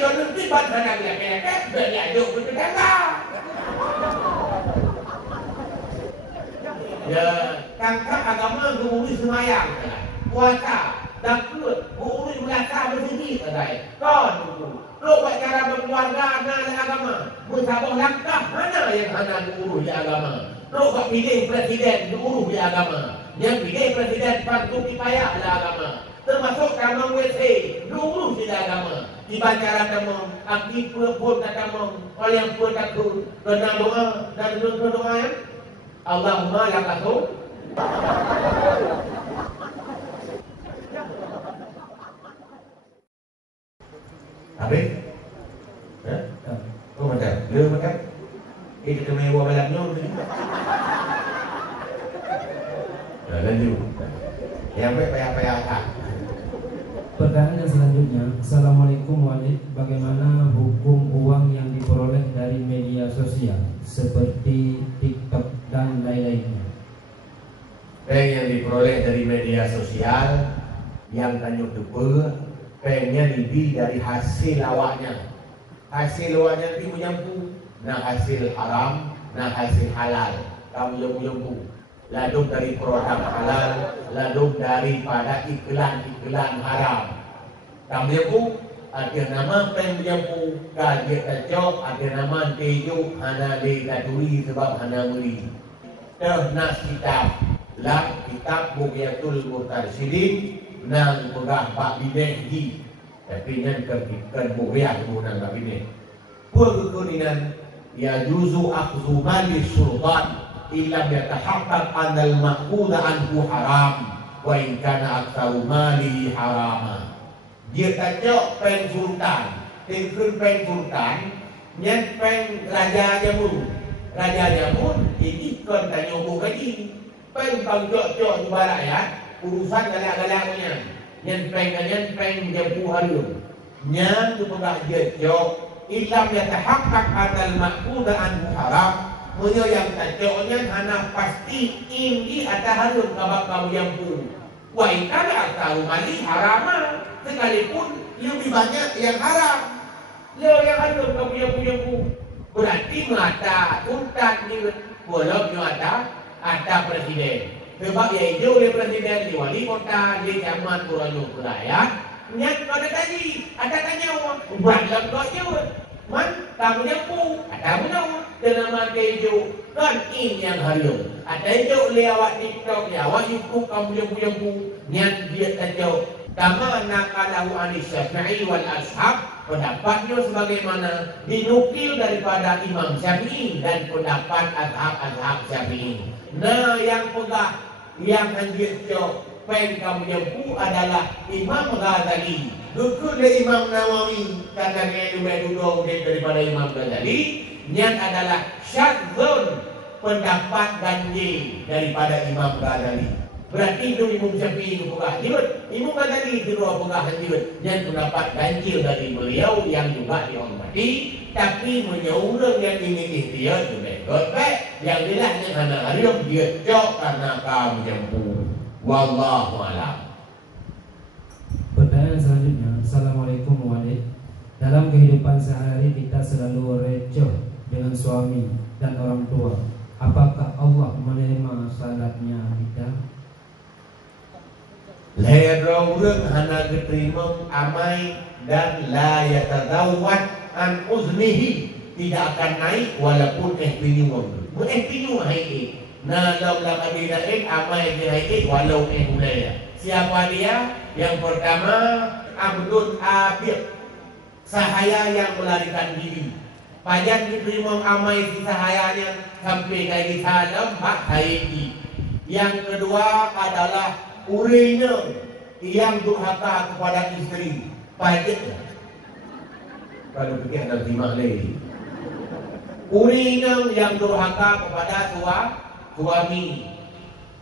Dia nanti baca lagi dia ada bertetangga. Ya, tangkap agama guru semayang, puasa, dan kuat, guru melakar bersini, kan lo buat cara berkeluarga dengan agama, bersabar langkah mana yang hana guru di agama. Lo buat pilih presiden guru di agama, yang pilih presiden bantu kipaya adalah agama. Termasuk kamu WC, guru di agama. Tiba cara kamu, aktif pun kamu, oleh yang pun takut, kena doa dan belum doa ya. Allahumma lakasum. Habis? Kau macam? Dia macam? Kita mewah balapnya tu. Lanjut. Yang payah-payah tak. Pertanyaan yang selanjutnya, Assalamualaikum Walid, bagaimana hukum uang yang diperoleh dari media sosial seperti TikTok dan lain-lainnya? Yang diperoleh dari media sosial yang tanya tupu, pengen lebih dari hasil awaknya. Hasil awaknya itu menyampu, nah hasil haram, nah hasil halal. Kamu menyampu. Ladung dari produk halal, ladung daripada iklan-iklan haram. Kamu ada nama penjampu, kajian tajok, ada nama tejo, hana le laduri sebab hana muli. Nas kitab, lah kitab Bughyatul Murtasidin, nang murah bak binehdi. Tapi yang kan Bughyah nang bak bineh. Pun kekuningan, ya juzu akhzu mali sultan. Ilam yatahaqqaq anal ma'khudha anhu haram wa in kana aktsaru mali harama. Dia tajak peng sultan, tingkun peng sultan, nyen peng raja jamun. Raja jamun ini kan tanya buku lagi. Peng jok-jok di barat ya, urusan galak-galaknya. Nyen peng jampu harum. Nyen tu pegah jok, ilam yatahaqqaq anal ma'khudha anhu haram. Punya yang tajoknya hana pasti ini ada harum kabak kamu yang pun. Wah ikan tahu mali haram sekalipun lebih banyak yang haram. Lo yang harum kamu yang pun. Berarti mata sultan ni walaupun ada presiden. Sebab ia itu oleh presiden di wali kota di zaman Qur'anul Qur'an. Nyat ada tadi, ada tanya orang. Buat dalam doa man kamu yang pun ada mana dengan keju kan ini yang harum. Ada jo lewat TikTok ya, awak YouTube kamu yang pun niat dia tajau. Kama nakalahu anis Syafi'i wal ashab, pendapatnya sebagaimana dinukil daripada Imam Syafi'i dan pendapat ashab Syafi'i. Nah yang pegah yang anjir jo pen kamu yang pun adalah Imam Ghazali. Dukun dari Imam Nawawi karena dia dua daripada Imam Ghazali. Niat adalah syadzun pendapat ganjil daripada Imam Ghazali. Berarti itu Imam Syafi'i itu pegah hidup. Imam Ghazali itu dua pegah hidup. Yang pendapat ganjil dari beliau yang juga dihormati. Tapi menyaurang yang ini ikhtiar juga baik. Yang dilahnya karena harum dia cok karena kamu jampu. Wallahu a'lam. Pertanyaan selanjutnya, Assalamualaikum Walid. Dalam kehidupan sehari kita selalu recoh dengan suami dan orang tua. Apakah Allah menerima salatnya kita? La yadrawrun hana keterima amai dan la yatazawwad an uznihi. Tidak akan naik walaupun pinyuang. Pinyuang haiki. Nah dalam kabinain amai haiki walau hulaya. Siapa dia? Yang pertama Abdul Abid, sahaya yang melarikan diri. Pajak diterima amai si sahayanya sampai dari salam hak haiki. Yang kedua adalah urinya yang durhaka kepada istri. Pajak kalau pergi ada terima lagi. Urinya yang durhaka kepada suami.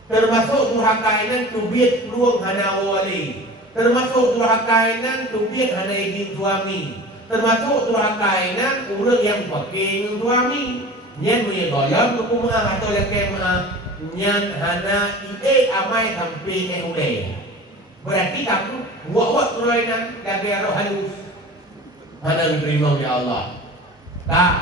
Termasuk durhakainan tubit luang hana wali. Termasuk durhakainan tubit hana izin suami. Termasuk durhakainan urang yang pakai suami. Nyan punya goyam hukumah atau lekemah. Nyan hana ide amai sampai ulai. Berarti kamu buat-buat turainan dan biar halus. hana diterima oleh Allah. Tak.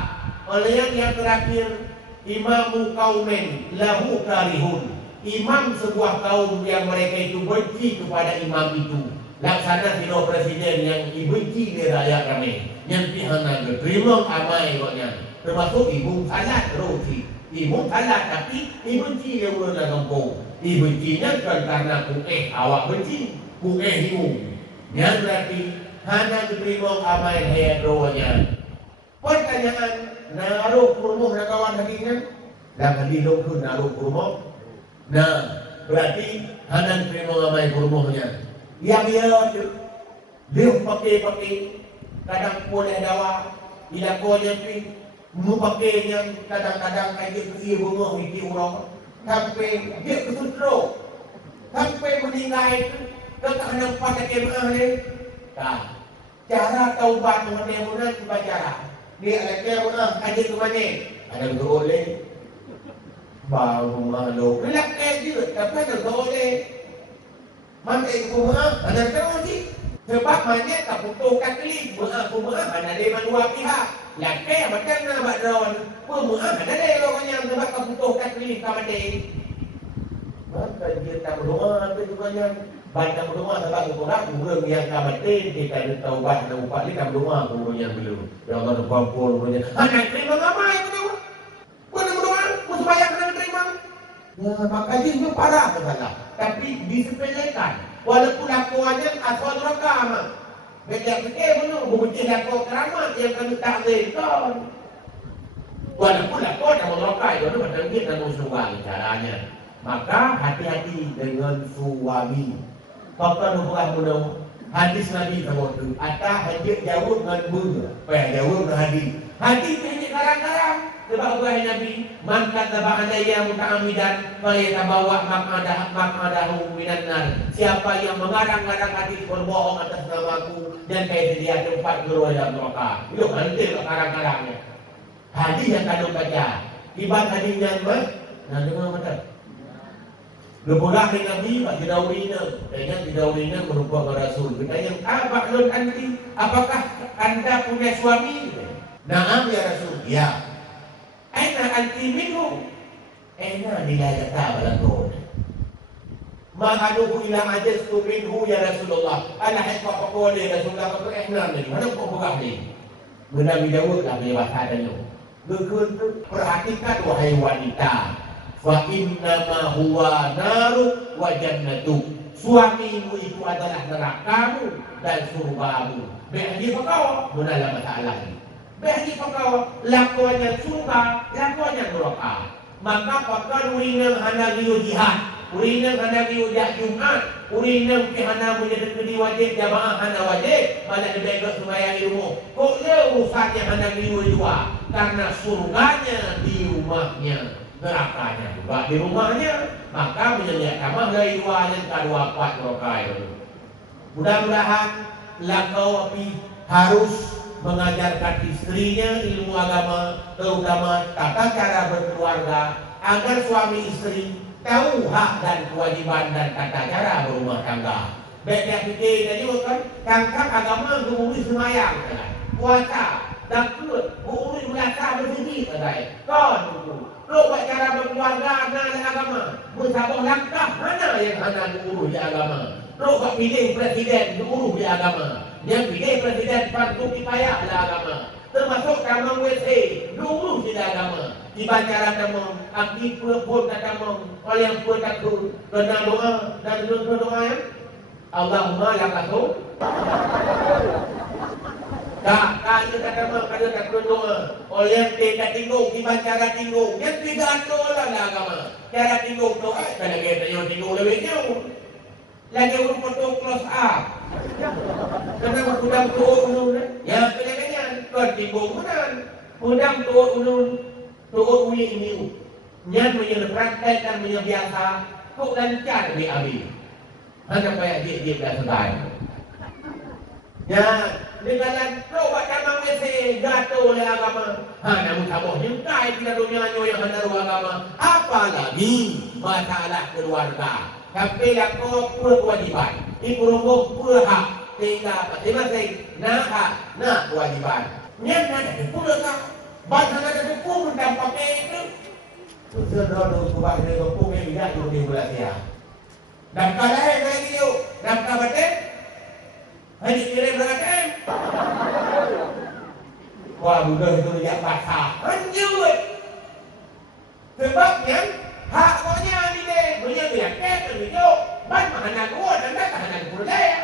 Oleh yang terakhir, imamu qaumin lahu karihun. Imam sebuah kaum yang mereka itu benci kepada imam itu. Laksana tino presiden yang dibenci di rakyat ramai. Yang pihana diterima amai waknya. Termasuk ibu salat roti. Ibu salat tapi dibenci yang ulang kampung. Dibencinya kan karena awak benci. Ibu. Yang berarti hana diterima amai hayat rohnya. Pertanyaan, naruh kurumuh na kawan hadinya? Dan hadi lukun naruh kurumuh. Nah, berarti hanan terima amai kurumuhnya. Yang dia pakai kadang boleh dawa bila kau nyampi mu pakai yang kadang-kadang kaji kesi bunga di urang sampai dia kesutro sampai meninggal itu kekanan pada kemah ni. Tak. Cara taubat mana kita cara. Dia ada kemah kaji ke mana? Ada boleh. Baru malu. Relak kaji tapi ada boleh. Mana ibu maaf, ada terus sih. Sebab mana tak butuh kali, maaf, ada lima dua pihak. Laki macam mana buat drawn, maaf, ada orang yang sebab tak butuh kali sama dia. Maka dia tak berdoa tu juga yang baca berdoa sebab orang orang yang kabatin kita tahu buat dan upah ni tak berdoa orang belum. Yang Allah berkumpul orang. Hanya terima ramai tu. Bukan berdoa, supaya kena terima. Ya, maka dia itu parah salah. Tapi disepelekan. Walaupun lakuannya asal rakam. Beda fikir mana benci laku keramat yang kami tak leton. Walaupun lakuan yang merokai itu macam kita musuhan caranya. Maka hati-hati dengan suami. Fakta hubungan mudah. Hadis Nabi SAW. Atau hadis jauh dengan bunga. Jauh dengan hadis. Hadis ini karang-karang. Sebab Tuhan Nabi, man kadzaba alayya muta'ammidan falyatabawa maq'adahu minan nar. Siapa yang mengarang-arang hadis berbohong atas namaku dan kaya dia tempat keluar dalam neraka. Itu nanti karang-karangnya. Hadis yang kandung baca. Iban hadisnya apa? Nah, dengar mata. Lepulah dengan Nabi, Pak Jidawina. Dengan Jidawina merupakan Rasul. Kita yang abak lun anti, apakah anda punya suami? Naam ya Rasul. Ya. Aina anti minhu. Aina dilayata balakun. Ma'aduhu ila ajastu minhu ya Rasulullah. Ala hikmah pakawali Rasulullah. Kata ihna ni. Mana kau buka ni? Nabi Dawud lah lewat hadanya. Berkata, perhatikan wahai wanita. Fa innama huwa naru wa jannatu. Suamimu itu adalah nerakamu dan surgamu. Bi'adi pakawah. Menalah masalah ni. Bagi pakau lakuannya surga, lakuannya neraka. Maka pakar urinang hana liu jihad, urinang hana liu Jumat, urinang ki hana menjadi kedi wajib jamaah hana wajib, malah dibegak sembahyang ilmu. Kok dia rusaknya hana liu jua? Karena surganya di rumahnya, nerakanya juga di rumahnya. Maka menyelihat kamah dari dua yang kedua empat neraka itu. Mudah-mudahan lakau api harus mengajarkan istrinya ilmu agama, terutama tata cara berkeluarga, agar suami istri tahu hak dan kewajiban dan tata cara berumah tangga. Baik dia fikir tadi kan, tangkap agama berumur semayang, puasa, dan kuat, berumur berasa bersih, kan itu. Lo buat cara berkeluarga, ada agama, bersabar langkah mana yang ada diurus di agama. Lo buat pilih presiden diurus di agama. Yang pilih presiden bantu kipayah adalah agama. Termasuk kamang WC, dulu tidak agama. Dibaca kamang, aktif pun kata kamang, oleh yang pun takut, kena doa dan belum doa ya. Allahumma lakatuh. Tak, kaya kata kamang, kaya takut doa. Oleh yang tidak tinggung, dibaca tinggung. Yang tidak doa lah agama. Cara tinggung doa, kalau kita yang tinggung lebih jauh. Lagi foto close up. Kenapa kudang tuh ulun? Ya pilihannya tertimbung kudang tuh ulun tuh uli ini. Nyan menyelesaikan dan menyebiasa kok lancar di abi. Hanya kayak dia dah selesai. Ya, dengan coba kamang mesti jatuh oleh agama. Namun kamu nyuntai di dunia yang hendak agama. Apalagi masalah keluarga. Tapi yang kau kewajiban, ibu rumah hak, tinggal masing-masing nak kewajiban. Nyan ada pula tak. Bahkan ada pun dampak itu. Sesuatu kubah dari pun yang tidak di bulan siang. Dan kalau lagi tu, dan kalau betul, hari kirim betul. Wah, budak itu lihat basah, anjur. Sebabnya hak punya ni deh, punya dia kek tu, ban mana kuat dan tak tahan kulit.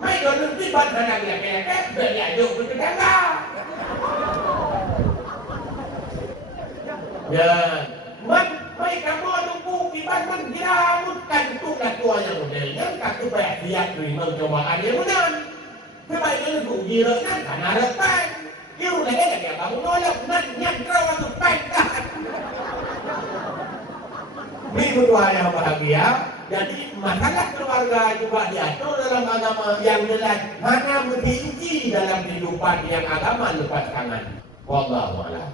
Mai don nanti ban mana dia kek, dia jauh bertetangga. Ya, mai kamu tunggu di ban diramutkan tu tua yang modelnya, tu perhatian terima cobaan yang benar. Sebab itu tu gila kan karena repan. Dia lagi dia kamu nolak nan terawat tu pengkat. Ini kedua yang bahagia. Jadi masalah keluarga juga diatur dalam agama yang jelas. Mana bertinci dalam kehidupan yang agama lepas tangan. Wallahu a'lam.